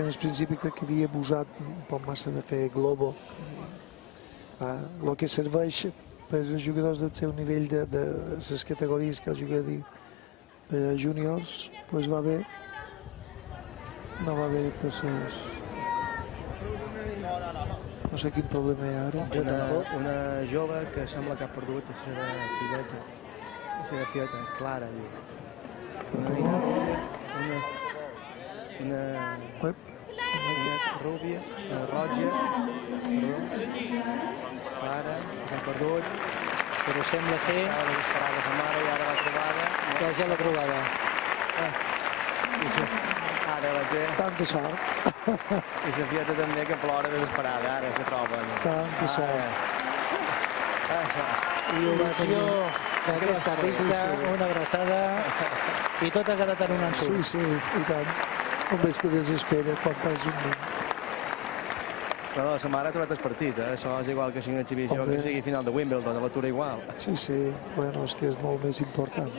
que en el principi crec que havia abusat un poc massa de fer globo. El que serveix per als jugadors del seu nivell de les categories que el jugador diu per júniors, doncs va bé. No va bé per les... No sé quin problema hi ha ara. Una jove que sembla que ha perdut la seva filleta, Clara, diu. Una rúbia, una roja, Clara, s'ha perdut, però sembla ser... estava desesperada sa mare i ara l'ha trobada. Ja l'ha trobada. Ara la té. Tanta sort. I la filleta també que plora desesperada, ara se troba. Tanta sort. I ovació d'aquesta pista, una abraçada i tot ha quedat en un ensurt. Sí, i tant. Només que desespera quan fas un nen. No, sa mare ha trobat el partit, això és igual que sigui una exhibició, que sigui final de Wimbledon, a l'atura igual. Sí, bueno, és que és molt més important.